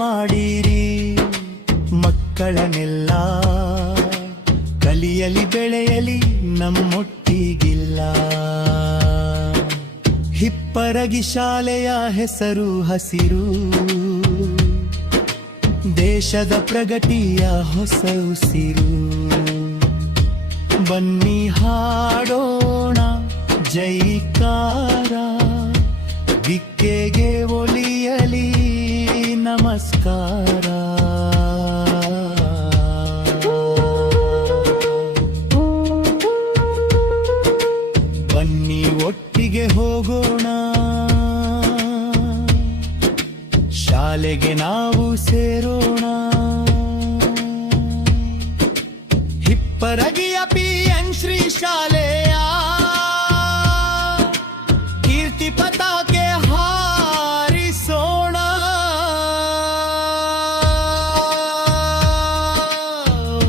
ಮಾಡಿರಿ. ಮಕ್ಕಳನ್ನೆಲ್ಲ ಕಲಿಯಲಿ ಬೆಳೆಯಲಿ ನಮ್ಮೊಟ್ಟಿಗಿಲ್ಲ. ಹಿಪ್ಪರಗಿ ಶಾಲೆಯ ಹೆಸರು ಹಸಿರು, ದೇಶದ ಪ್ರಗತಿಯ ಹೊಸ ಉಸಿರು. ಬನ್ನಿ ಹಾಡೋಣ ಜೈಕಾರ, ದಿಕ್ಕೆಗೆ ಒಲಿಯಲಿ ನಮಸ್ಕಾರ. ಬನ್ನಿ ಒಟ್ಟಿಗೆ ಹೋಗೋಣ, ಶಾಲೆಗೆ ನಾವು ಸೇರೋಣ. ಹಿಪ್ಪರಗಿಯ PN ಶ್ರೀ ಶಾಲೆಯ ಕೀರ್ತಿ ಪತಾಕೆ ಹಾರಿಸೋಣ.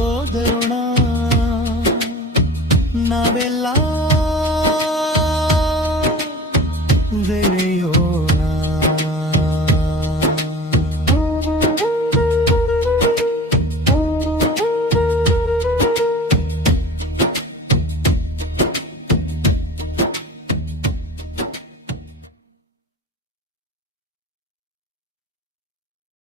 ಓದೋಣ ನಾವೆಲ್ಲ